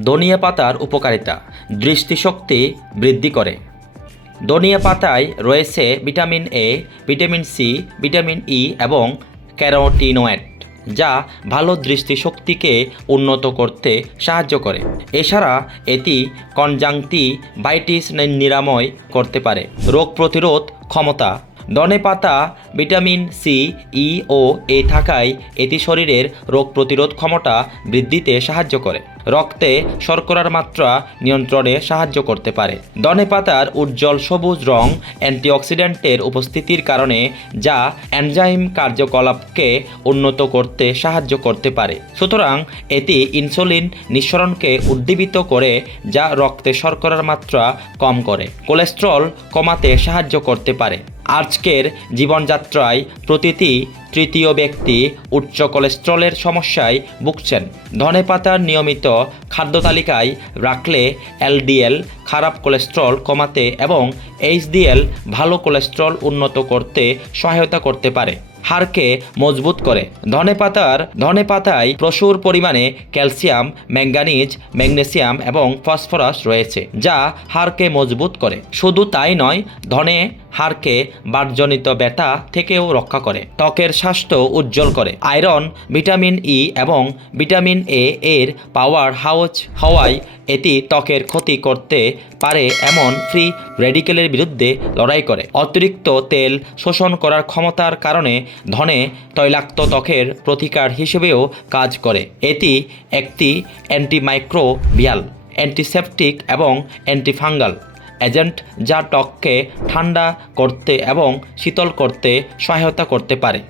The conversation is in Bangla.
ধনিয়া পাতার উপকারিতা, দৃষ্টিশক্তি বৃদ্ধি করে। ধনিয়া পাতায় রয়েছে vitamin A vitamin C vitamin E এবং ক্যারোটিনয়েড, যা ভালো দৃষ্টিশক্তিকে উন্নত করতে সাহায্য করে। এছাড়া এটি কনজাংটি বাইটিস নিরাময় করতে পারে, রোগ প্রতিরোধ ক্ষমতা ধনে পাতা, ভিটামিন সি, ই, ও, এ থাকায় এটি শরীরের রোগ প্রতিরোধ ক্ষমতা বৃদ্ধিতে সাহায্য করে। রক্তে শর্করার মাত্রা নিয়ন্ত্রণে সাহায্য করতে পারে। ধনে পাতার উজ্জ্বল সবুজ রং অ্যান্টিঅক্সিডেন্টের উপস্থিতির কারণে যা এনজাইম কার্যকলাপকে উন্নত করতে সাহায্য করতে পারে। সুতরাং এটি ইনসুলিন নিঃসরণকে উদ্দীপিত করে যা রক্তে শর্করার মাত্রা কম করে। কোলেস্ট্রল কমাতে সাহায্য করতে পারে। আজকের জীবনযাত্রায় প্রতিটি তৃতীয় ব্যক্তি উচ্চ কোলেস্ট্রলের সমস্যায় ভুগছেন। ধনে পাতার নিয়মিত খাদ্য তালিকায় রাখলে এলডিএল খারাপ কোলেস্ট্রল কমাতে এবং এইচডিএল ভালো কোলেস্ট্রল উন্নত করতে সহায়তা করতে পারে। হাড়কে মজবুত করে। ধনে পাতার, ধনে পাতায় প্রচুর পরিমাণে ক্যালসিয়াম ম্যাঙ্গানিজ ম্যাগনেসিয়াম এবং ফসফরাস রয়েছে, যা হাড়কে মজবুত করে। শুধু তাই নয়, ধনে হাড়কে বাটজনিত ব্যথা থেকেও রক্ষা করে, ত্বকের স্বাস্থ্য উজ্জ্বল করে। আয়রন, ভিটামিন ই এবং ভিটামিন এ এর পাওয়ার হাউস হওয়ায় এটি ত্বকের ক্ষতি করতে পারে এমন ফ্রি রেডিকেলের বিরুদ্ধে লড়াই করে। অতিরিক্ত তেল শোষণ করার ক্ষমতার কারণে ধনে তৈলাক্ত ত্বকের প্রতিকার হিসেবেও কাজ করে। এটি একটি অ্যান্টিমাইক্রোবিয়াল অ্যান্টিসেপটিক এবং অ্যান্টিফাঙ্গাল এজেন্ট যা ত্বককে ঠান্ডা করতে এবং শীতল করতে সহায়তা করতে পারে।